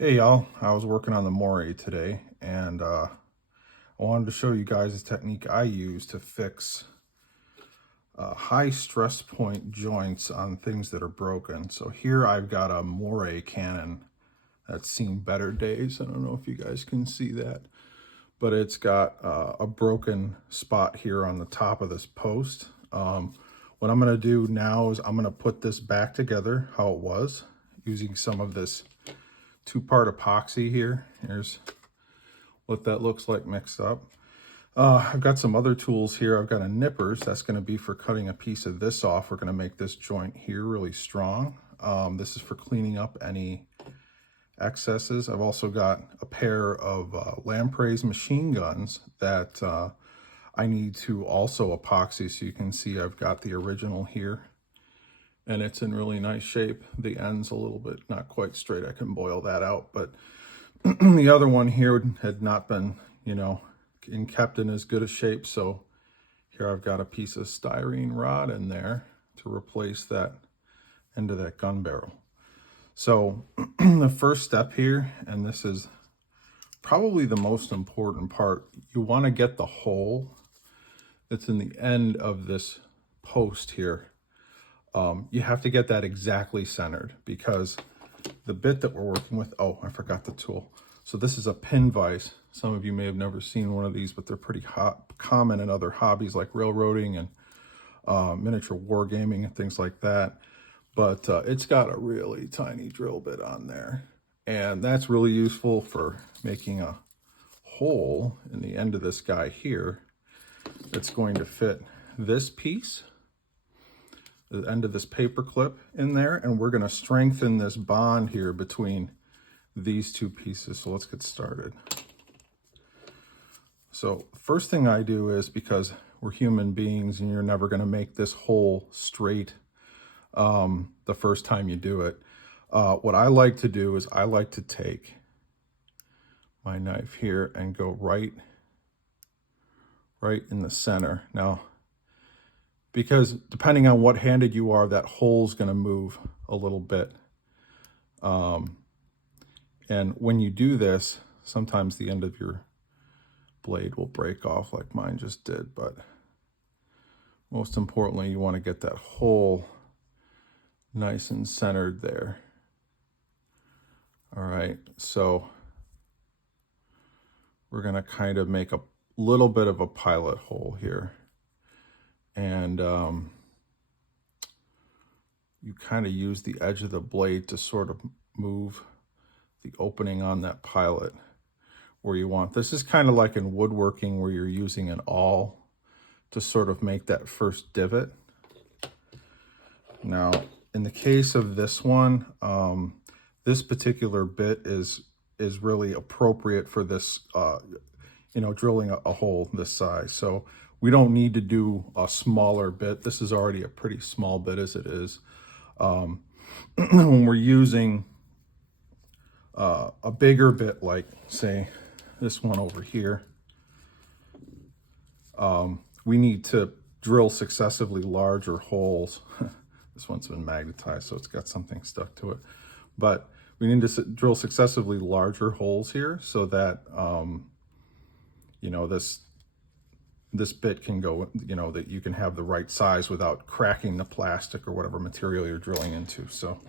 Hey y'all, I was working on the moray today and I wanted to show you guys a technique I use to fix high stress point joints on things that are broken. So here I've got a moray cannon that's seen better days. I don't know if you guys can see that, but it's got a broken spot here on the top of this post. What I'm going to do now is I'm going to put this back together how it was using some of this two-part epoxy here. Here's what that looks like mixed up. I've got some other tools here. I've got a nippers. That's going to be for cutting a piece of this off. We're going to make this joint here really strong. This is for cleaning up any excesses. I've also got a pair of Lampreys machine guns that I need to also epoxy. So you can see I've got the original here and it's in really nice shape. The end's a little bit not quite straight. I can boil that out, but the other one here had not been, kept in as good a shape. So here I've got a piece of styrene rod in there to replace that end of that gun barrel. So the first step here, and this is probably the most important part, you want to get the hole that's in the end of this post here. You have to get that exactly centered because the bit that we're working with, oh, I forgot the tool. So this is a pin vise. Some of you may have never seen one of these, but they're pretty common in other hobbies like railroading and miniature wargaming and things like that. But it's got a really tiny drill bit on there. And that's really useful for making a hole in the end of this guy here that's going to fit this piece, the end of this paper clip in there, and we're going to strengthen this bond here between these two pieces. So let's get started. So first thing I do is, because we're human beings and you're never going to make this hole straight the first time you do it, what I like to do is I like to take my knife here and go right in the center. Now, because depending on what handed you are, that hole's going to move a little bit. And when you do this, sometimes the end of your blade will break off like mine just did. But most importantly, you want to get that hole nice and centered there. All right, so we're going to kind of make a little bit of a pilot hole here. And you kind of use the edge of the blade to sort of move the opening on that pilot where you want. This is kind of like in woodworking where you're using an awl to sort of make that first divot. Now, in the case of this one, this particular bit is really appropriate for this, drilling a hole this size. So we don't need to do a smaller bit. This is already a pretty small bit as it is. When we're using a bigger bit, like say this one over here, we need to drill successively larger holes. This one's been magnetized, so it's got something stuck to it. But we need to drill successively larger holes here so that, this bit can go, that you can have the right size without cracking the plastic or whatever material you're drilling into. So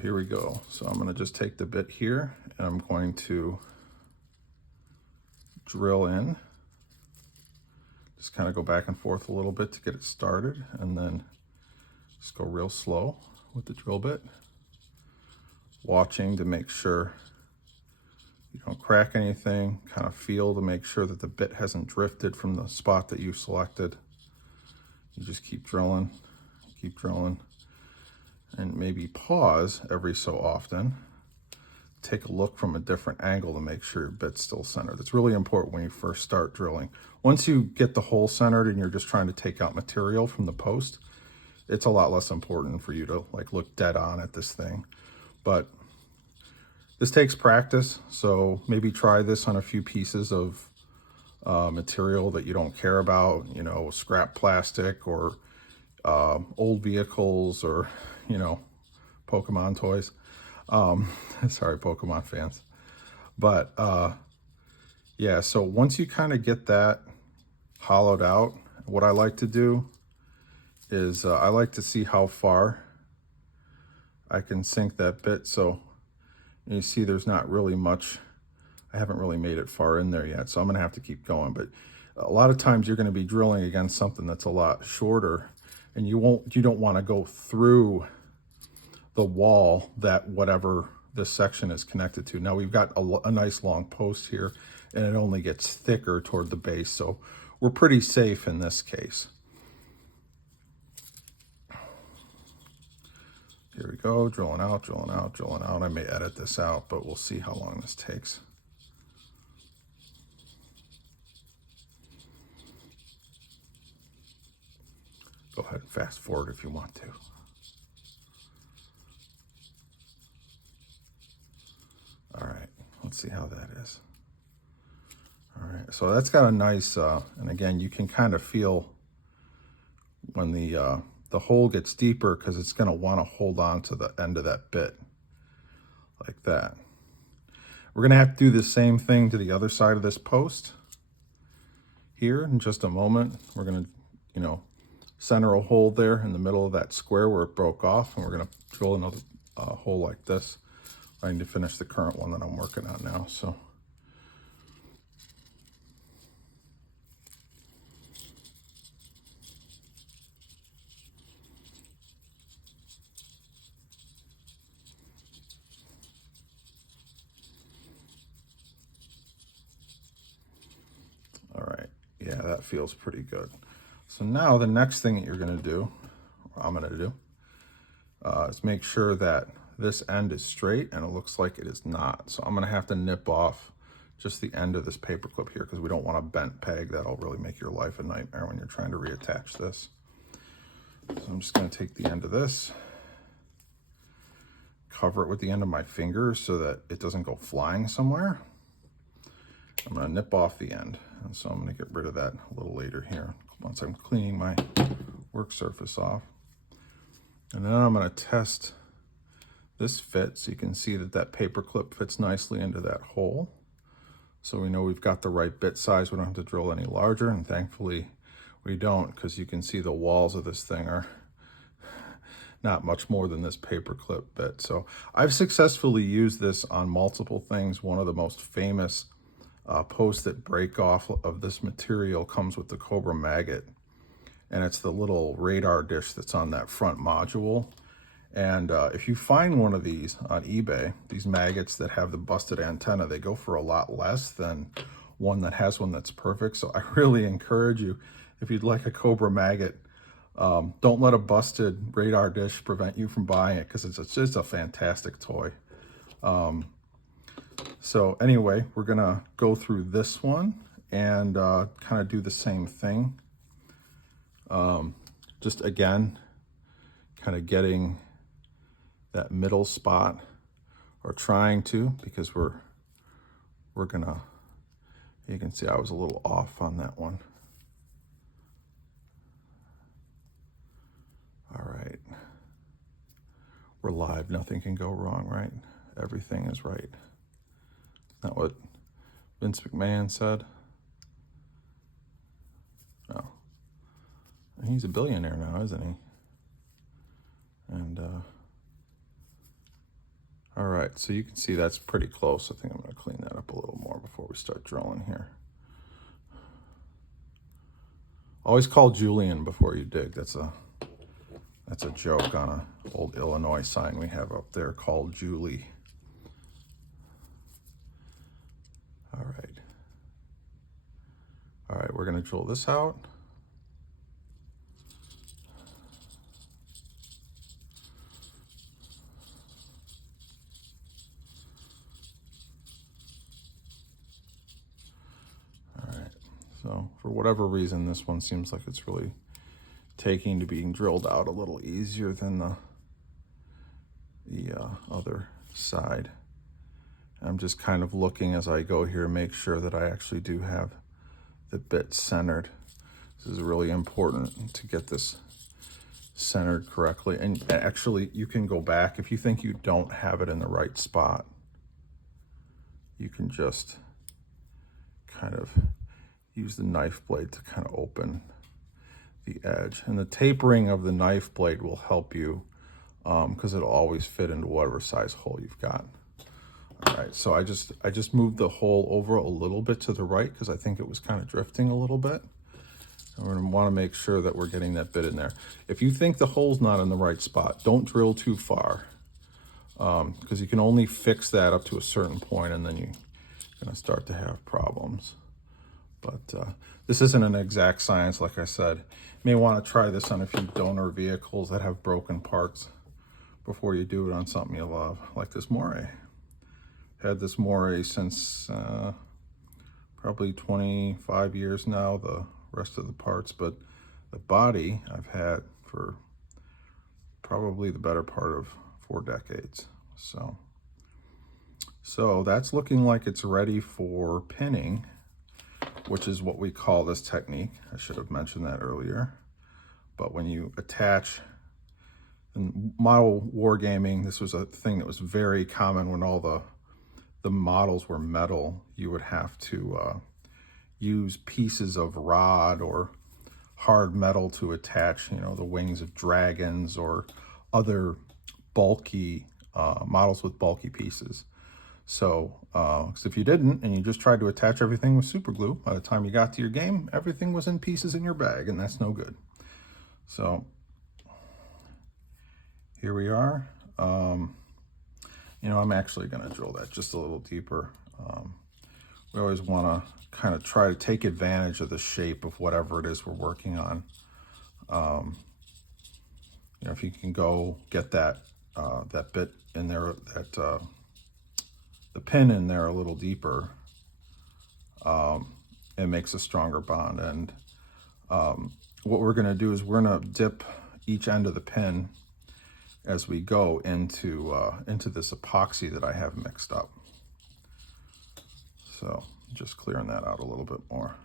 here we go. So I'm going to just take the bit here and I'm going to drill in. Just kind of go back and forth a little bit to get it started, and then just go real slow with the drill bit, watching to make sure you don't crack anything, kind of feel to make sure that the bit hasn't drifted from the spot that you selected. You just keep drilling, and maybe pause every so often. Take a look from a different angle to make sure your bit's still centered. It's really important when you first start drilling. Once you get the hole centered and you're just trying to take out material from the post, it's a lot less important for you to look dead on at this thing. But this takes practice, so maybe try this on a few pieces of material that you don't care about, scrap plastic or old vehicles or, Pokemon toys. Sorry, Pokemon fans. But yeah, so once you kind of get that hollowed out, what I like to do is I like to see how far I can sink that bit. So you see there's not really much, I haven't really made it far in there yet, so I'm gonna have to keep going. But a lot of times you're gonna be drilling against something that's a lot shorter, and you don't wanna go through the wall that whatever this section is connected to. Now we've got a nice long post here, and it only gets thicker toward the base, so we're pretty safe in this case. Here we go, drilling out, drilling out, drilling out. I may edit this out, but we'll see how long this takes. Go ahead and fast forward if you want to. All right, let's see how that is. All right, so that's got a nice, and again, you can kind of feel when the hole gets deeper, because it's going to want to hold on to the end of that bit like that. We're going to have to do the same thing to the other side of this post here in just a moment. We're going to, center a hole there in the middle of that square where it broke off, and we're going to drill another hole like this. I need to finish the current one that I'm working on now, so. All right, yeah, that feels pretty good. So now the next thing that you're gonna do, or I'm gonna do, is make sure that this end is straight, and it looks like it is not. So I'm gonna have to nip off just the end of this paper clip here, because we don't want a bent peg. That'll really make your life a nightmare when you're trying to reattach this. So I'm just gonna take the end of this, cover it with the end of my finger so that it doesn't go flying somewhere. I'm gonna nip off the end. And so I'm gonna get rid of that a little later here, once I'm cleaning my work surface off. And then I'm gonna test this fit, so you can see that that paper clip fits nicely into that hole. So we know we've got the right bit size. We don't have to drill any larger, and thankfully we don't, because you can see the walls of this thing are not much more than this paper clip bit. So I've successfully used this on multiple things. One of the most famous posts that break off of this material comes with the Cobra maggot, and it's the little radar dish that's on that front module. And if you find one of these on eBay, these maggots that have the busted antenna, they go for a lot less than one that has one that's perfect. So I really encourage you, if you'd like a Cobra maggot, don't let a busted radar dish prevent you from buying it, because it's just a fantastic toy. So anyway, we're gonna go through this one and kind of do the same thing. Just again, kind of getting that middle spot, or trying to, because we're gonna, you can see I was a little off on that one. All right, we're live, nothing can go wrong, right? Everything is right. Not what Vince McMahon said? No. He's a billionaire now, isn't he? And, all right, so you can see that's pretty close. I think I'm gonna clean that up a little more before we start drilling here. Always call Julian before you dig. That's a joke on a old Illinois sign we have up there called Julie. All right, we're gonna drill this out. All right, so for whatever reason, this one seems like it's really taking to being drilled out a little easier than the other side. I'm just kind of looking as I go here, make sure that I actually do have the bit centered. This is really important to get this centered correctly. And actually, you can go back if you think you don't have it in the right spot. You can just kind of use the knife blade to kind of open the edge. And the tapering of the knife blade will help you because it'll always fit into whatever size hole you've got. All right, so I just moved the hole over a little bit to the right because I think it was kind of drifting a little bit. And we're gonna wanna make sure that we're getting that bit in there. If you think the hole's not in the right spot, don't drill too far because you can only fix that up to a certain point and then you're gonna start to have problems. But this isn't an exact science, like I said. You may wanna try this on a few donor vehicles that have broken parts before you do it on something you love, like this moray. Had this moray since probably 25 years now, the rest of the parts, but the body I've had for probably the better part of 4 decades. So that's looking like it's ready for pinning, which is what we call this technique. I should have mentioned that earlier. But when you attach, in model wargaming, this was a thing that was very common when all the models were metal. You would have to use pieces of rod or hard metal to attach, the wings of dragons or other bulky models with bulky pieces. So if you didn't and you just tried to attach everything with super glue, by the time you got to your game, everything was in pieces in your bag, and that's no good. So here we are. I'm actually going to drill that just a little deeper. We always want to kind of try to take advantage of the shape of whatever it is we're working on. If you can go get that bit in there, the pin in there a little deeper, it makes a stronger bond. And what we're going to do is we're going to dip each end of the pin as we go into this epoxy that I have mixed up. So just clearing that out a little bit more.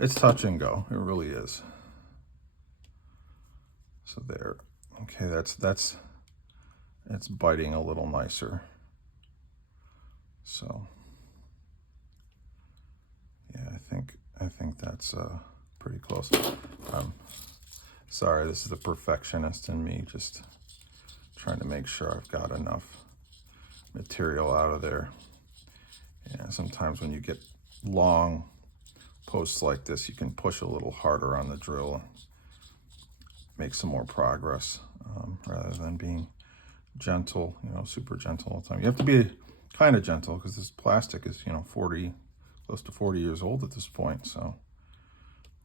It's touch and go, it really is. So there, okay, it's biting a little nicer. So yeah, I think that's pretty close. Sorry, this is the perfectionist in me, just trying to make sure I've got enough material out of there. Yeah, sometimes when you get long posts like this, you can push a little harder on the drill and make some more progress rather than being gentle, super gentle all the time. You have to be kind of gentle because this plastic is, 40, close to 40 years old at this point. So,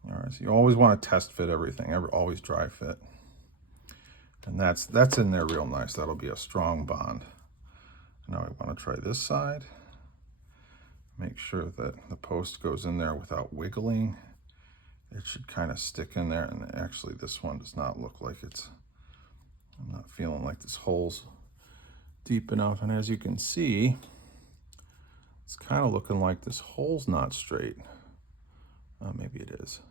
all right, so you always want to test fit everything, always dry fit. And that's in there real nice. That'll be a strong bond. Now I want to try this side. Make sure that the post goes in there without wiggling. It should kind of stick in there. And actually this one does not look like I'm not feeling like this hole's deep enough. And as you can see, it's kind of looking like this hole's not straight. Maybe it is.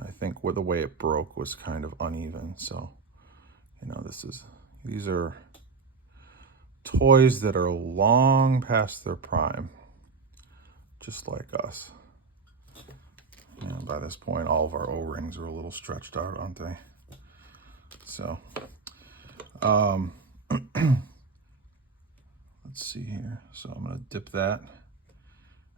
I think the way it broke was kind of uneven. So, these are toys that are long past their prime, just like us. And by this point, all of our O-rings are a little stretched out, aren't they? So, let's see here. So I'm going to dip that,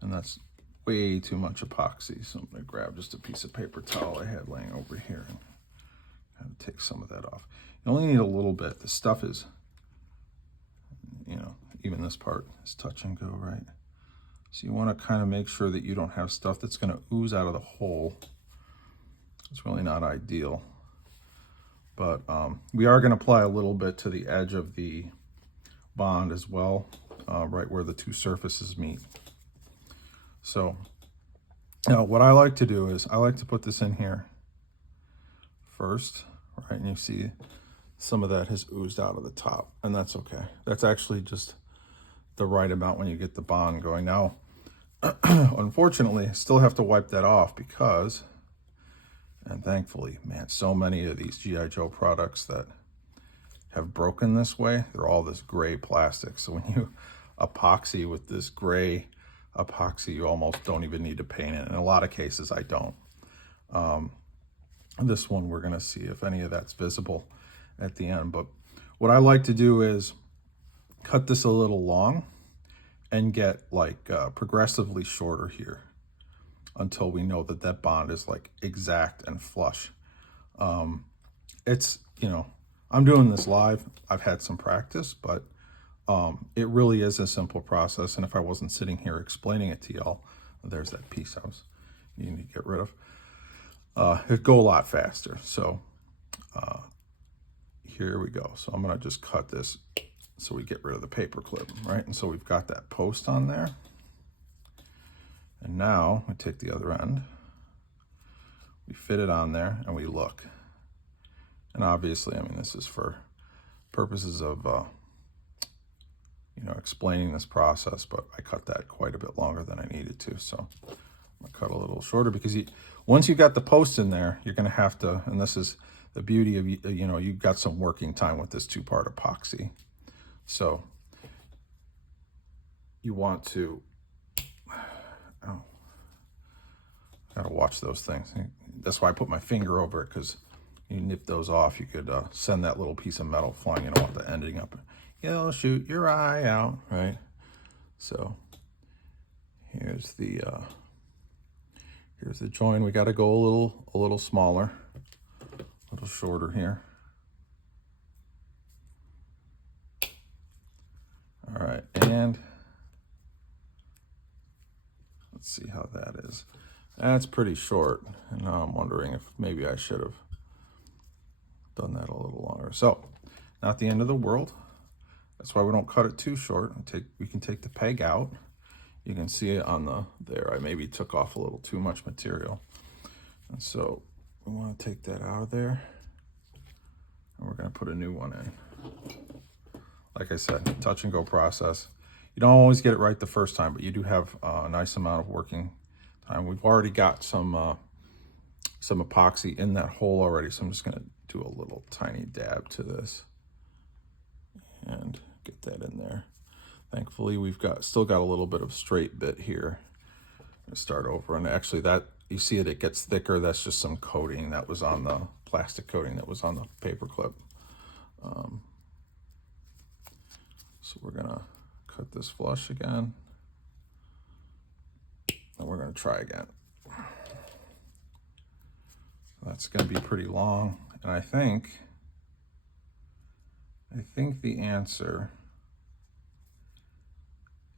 and that's way too much epoxy. So I'm going to grab just a piece of paper towel I had laying over here and kind of take some of that off. You only need a little bit. The stuff is, even this part is touch and go, right? So you want to kind of make sure that you don't have stuff that's going to ooze out of the hole. It's really not ideal. But we are going to apply a little bit to the edge of the bond as well, right where the two surfaces meet. So now what I like to do is I like to put this in here first, right? And you see some of that has oozed out of the top, and that's okay. That's actually just the right amount when you get the bond going. Now, unfortunately, I still have to wipe that off because And thankfully, man, so many of these G.I. Joe products that have broken this way, they're all this gray plastic. So when you epoxy with this gray epoxy, you almost don't even need to paint it. In a lot of cases, I don't. This one, we're gonna see if any of that's visible at the end. But what I like to do is cut this a little long and get like progressively shorter here until we know that that bond is like exact and flush. It's, you know, I'm doing this live. I've had some practice, but it really is a simple process. And if I wasn't sitting here explaining it to y'all, there's that piece I was needing to get rid of. It'd go a lot faster. So here we go. So I'm gonna just cut this so we get rid of the paper clip, right? And so we've got that post on there. And now we take the other end, we fit it on there, and we look. And obviously, I mean, this is for purposes of, you know, explaining this process, but I cut that quite a bit longer than I needed to. So I'm gonna cut a little shorter because once you got the post in there, you're gonna have to, and this is the beauty of, you know, you've got some working time with this 2-part epoxy. So you want to, oh, gotta watch those things. That's why I put my finger over it, because you nip those off, you could send that little piece of metal flying. You don't want that ending up, you'll shoot your eye out, right? So here's the join. We got to go a little smaller, a little shorter here. All right, and let's see how that is. That's pretty short, and now I'm wondering if maybe I should have done that a little longer. So, not the end of the world. That's why we don't cut it too short. We can take the peg out. You can see it on there. I maybe took off a little too much material. And so we want to take that out of there. And we're going to put a new one in. Like I said, touch and go process. You don't always get it right the first time, but you do have a nice amount of working time. We've already got some epoxy in that hole already, so I'm just going to do a little tiny dab to this and get that in there. Thankfully, we've still got a little bit of straight bit here. Let's start over, and actually that, you see it gets thicker. That's just some coating that was on the plastic coating that was on the paper clip. So we're gonna cut this flush again, and we're gonna try again. That's gonna be pretty long, and I think the answer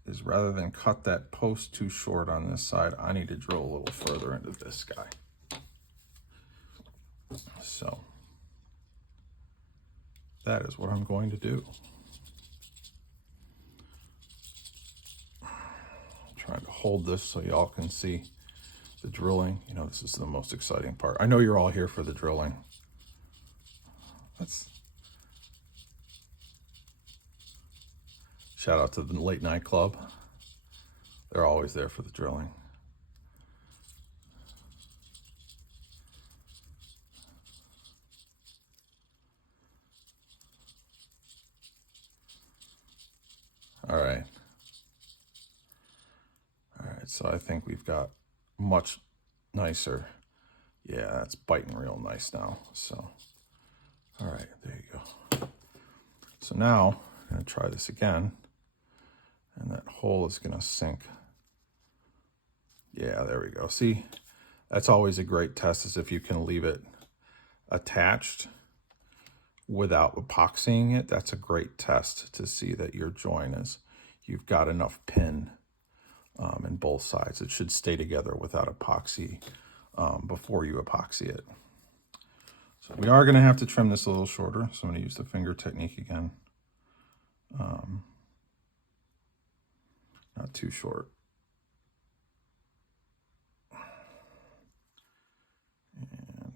is, rather than cut that post too short on this side, I need to drill a little further into this guy. So that is what I'm going to do. I'm trying to hold this so y'all can see the drilling. You know, this is the most exciting part. I know you're all here for the drilling. Shout out to the late night club. They're always there for the drilling. All right. All right, so I think we've got much nicer. Yeah, that's biting real nice now. So, all right, there you go. So now I'm gonna try this again, and that hole is gonna sink. Yeah, there we go. See, that's always a great test, is if you can leave it attached without epoxying it. That's a great test to see that your joint you've got enough pin in both sides. It should stay together without epoxy before you epoxy it. So we are gonna have to trim this a little shorter. So I'm gonna use the finger technique again. Not too short. And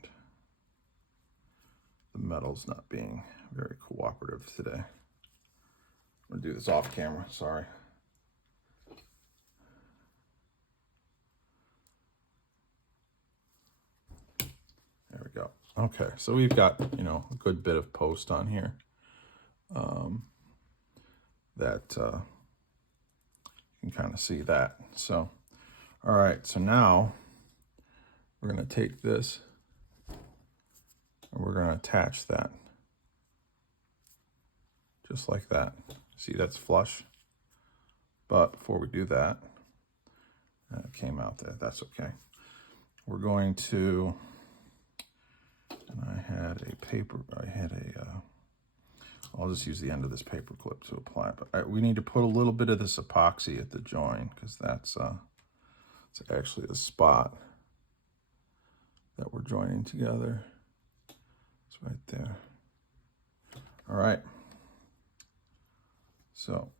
the metal's not being very cooperative today. I'm gonna do this off camera, sorry. go. Okay, so we've got, you know, a good bit of post on here. You can kind of see that. So, all right, so now we're going to take this and we're going to attach that just like that. See, that's flush. But before we do that, it came out there. That's okay. We're going to, and I had a paper, I'll just use the end of this paper clip to apply. But we need to put a little bit of this epoxy at the join, because that's it's actually the spot that we're joining together. It's right there. All right. So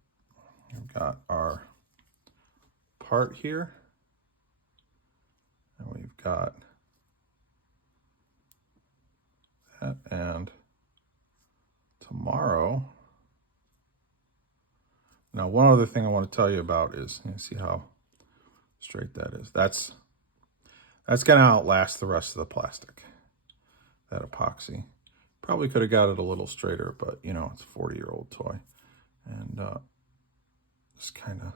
we've got our part here, and we've got that, and tomorrow, now one other thing I want to tell you about is, you see how straight that is. That's going to outlast the rest of the plastic, that epoxy. Probably could have got it a little straighter, but you know, it's a 40-year-old toy. And just kind of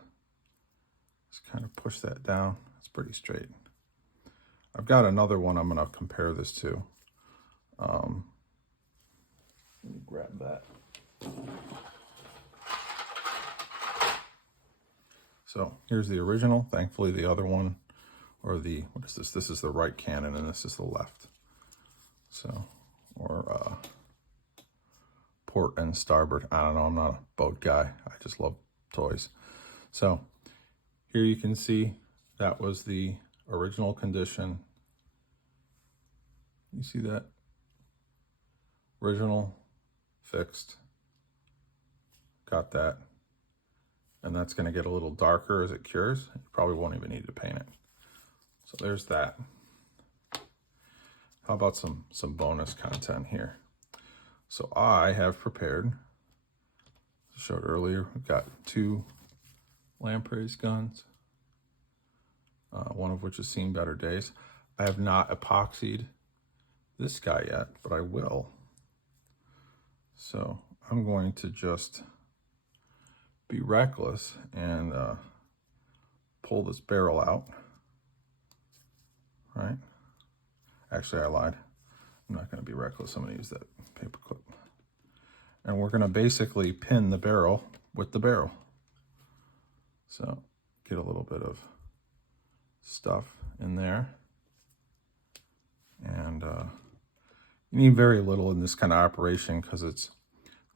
push that down. It's pretty straight. I've got another one I'm going to compare this to. Let me grab that. So here's the original. Thankfully, the other one, or the, what is this? This is the right cannon, and this is the left. So, or port and starboard. I don't know. I'm not a boat guy. I just love toys. So here you can see that was the original condition. You see that? Original, fixed. Got that. And that's going to get a little darker as it cures. You probably won't even need to paint it. So there's that. How about some bonus content here? So I have prepared, I showed earlier, we've got 2 Lampreys guns, one of which has seen better days. I have not epoxied this guy yet, but I will. So I'm going to just be reckless and pull this barrel out, right? Actually, I lied. I'm not going to be reckless. I'm going to use that paper clip. And we're going to basically pin the barrel with the barrel. So get a little bit of stuff in there. And you need very little in this kind of operation, because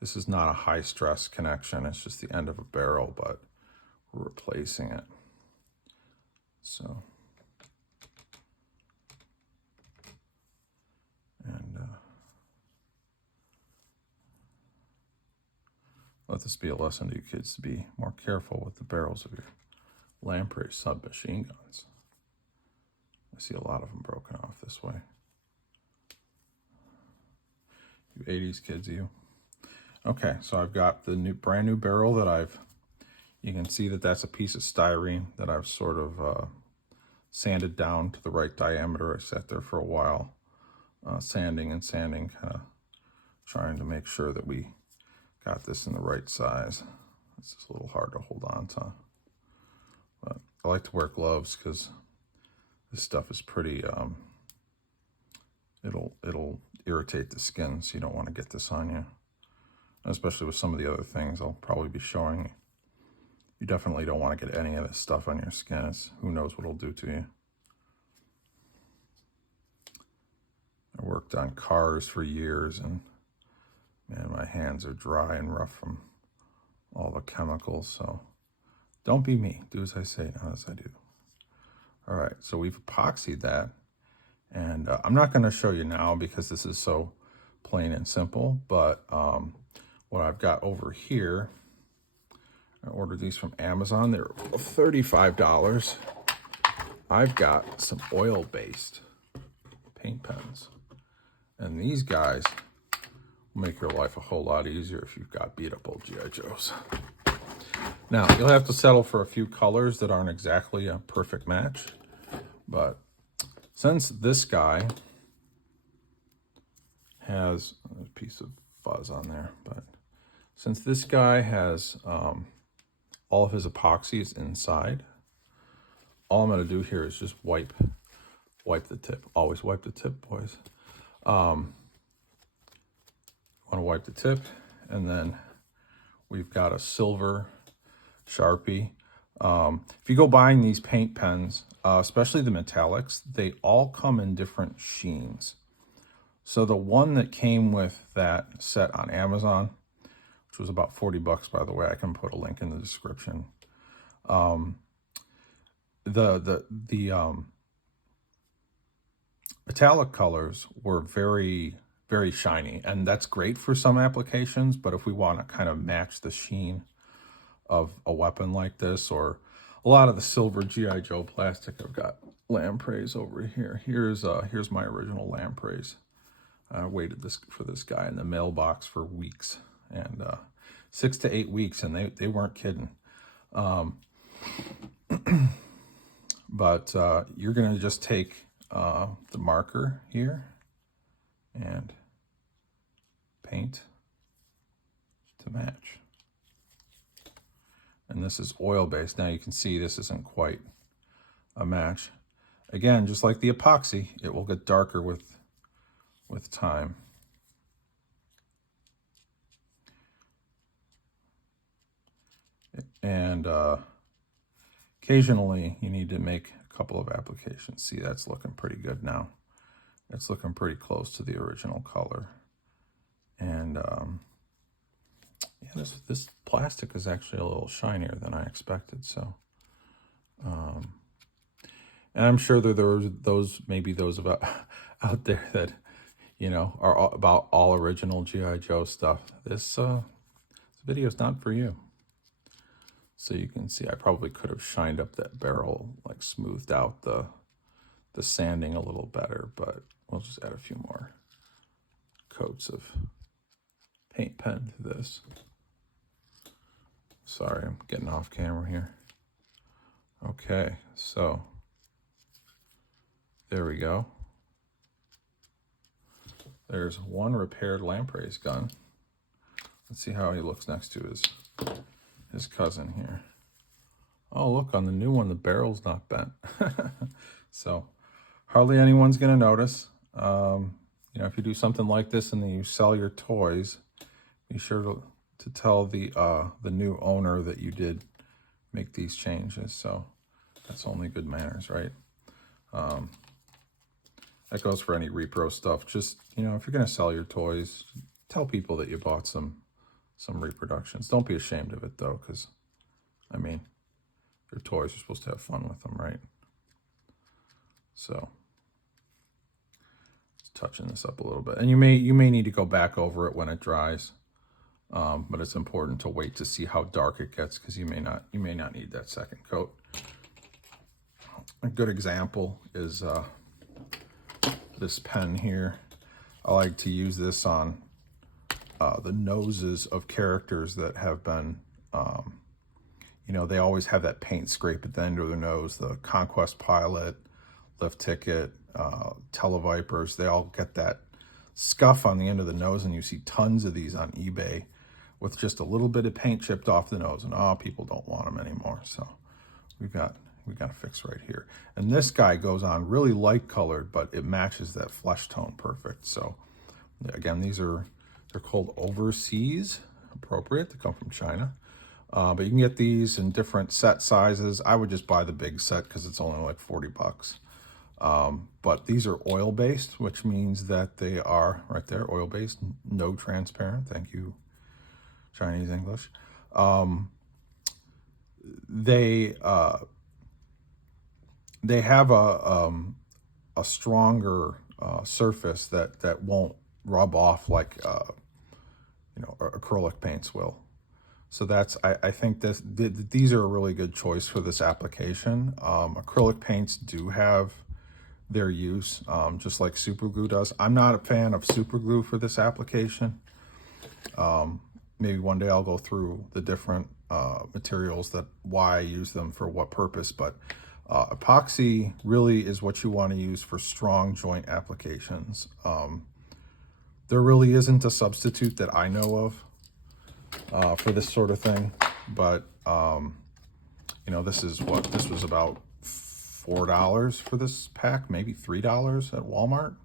this is not a high stress connection. It's just the end of a barrel, but we're replacing it. So, and let this be a lesson to you kids to be more careful with the barrels of your Lamprey submachine guns. I see a lot of them broken off this way. You 80s kids, you. Okay, so I've got the brand new barrel that you can see that that's a piece of styrene that I've sort of sanded down to the right diameter. I sat there for a while, sanding, kind of trying to make sure that we got this in the right size. It's just a little hard to hold on to. But I like to wear gloves because this stuff is pretty, it'll irritate the skin, so you don't want to get this on you. Especially with some of the other things I'll probably be showing you. You definitely don't want to get any of this stuff on your skin. Who knows what it'll do to you. I worked on cars for years, and man, my hands are dry and rough from all the chemicals. So don't be me. Do as I say, not as I do. All right, so we've epoxied that. And I'm not going to show you now because this is so plain and simple. But what I've got over here, I ordered these from Amazon. They're $35. I've got some oil-based paint pens. And these guys will make your life a whole lot easier if you've got beat-up old G.I. Joes. Now, you'll have to settle for a few colors that aren't exactly a perfect match. But since this guy has a piece of fuzz on there, but since this guy has all of his epoxies inside, all I'm going to do here is just wipe the tip. Always wipe the tip, boys. Want to wipe the tip, and then we've got a silver Sharpie. If you go buying these paint pens, especially the metallics, they all come in different sheens. So the one that came with that set on Amazon, which was about 40 bucks, by the way, I can put a link in the description. The metallic colors were very, very shiny, and that's great for some applications, but if we want to kind of match the sheen of a weapon like this, or a lot of the silver GI Joe plastic, I've got Lampreys over here. Here's my original Lampreys. I waited for this guy in the mailbox for weeks, and 6 to 8 weeks, and they weren't kidding. But you're going to just take the marker here and paint to match. And this is oil-based. Now you can see this isn't quite a match. Again, just like the epoxy, it will get darker with time. And occasionally you need to make a couple of applications. See, that's looking pretty good now. It's looking pretty close to the original color. And yeah, this plastic is actually a little shinier than I expected. So, and I'm sure that there are maybe those out there that, you know, are about all original GI Joe stuff. This video is not for you. So you can see I probably could have shined up that barrel, like smoothed out the sanding a little better, but we'll just add a few more coats of paint pen to this. Sorry, I'm getting off camera here. Okay, so there we go. There's one repaired Lampreys gun. Let's see how he looks next to his cousin here. Oh, look, on the new one, the barrel's not bent. So hardly anyone's going to notice. You know, if you do something like this and then you sell your toys, be sure to tell the new owner that you did make these changes. So that's only good manners, right? That goes for any repro stuff. Just, you know, if you're going to sell your toys, tell people that you bought some reproductions. Don't be ashamed of it, though, because, I mean, your toys are supposed to have fun with them, right? So, just touching this up a little bit. And you may need to go back over it when it dries, but it's important to wait to see how dark it gets, because you may not need that second coat. A good example is this pen here. I like to use this on the noses of characters that have been, you know, they always have that paint scrape at the end of their nose. The Conquest Pilot, Lift Ticket, Televipers, they all get that scuff on the end of the nose, and you see tons of these on eBay with just a little bit of paint chipped off the nose, and people don't want them anymore. So we've got a fix right here. And this guy goes on really light colored, but it matches that flesh tone perfect. So again, they're called overseas, appropriate, to come from China. But you can get these in different set sizes. I would just buy the big set because it's only like 40 bucks. But these are oil-based, which means that they are, right there, oil-based, no transparent. Thank you, Chinese English. They have a stronger surface that won't rub off like you know, acrylic paints will. So that's, I think these are a really good choice for this application. Acrylic paints do have their use, just like super glue does. I'm not a fan of super glue for this application. Maybe one day I'll go through the different materials, why I use them for what purpose, but epoxy really is what you want to use for strong joint applications. There really isn't a substitute that I know of for this sort of thing. But, you know, this was about $4 for this pack, maybe $3 at Walmart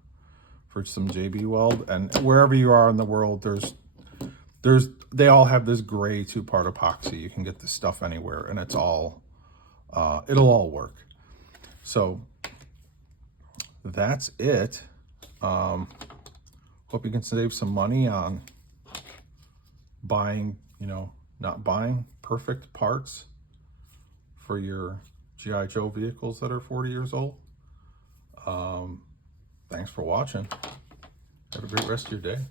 for some JB Weld. And wherever you are in the world, they all have this gray 2-part epoxy. You can get this stuff anywhere, and it's all, it'll all work. So that's it. Hope you can save some money on buying, you know, not buying perfect parts for your G.I. Joe vehicles that are 40 years old. Thanks for watching. Have a great rest of your day.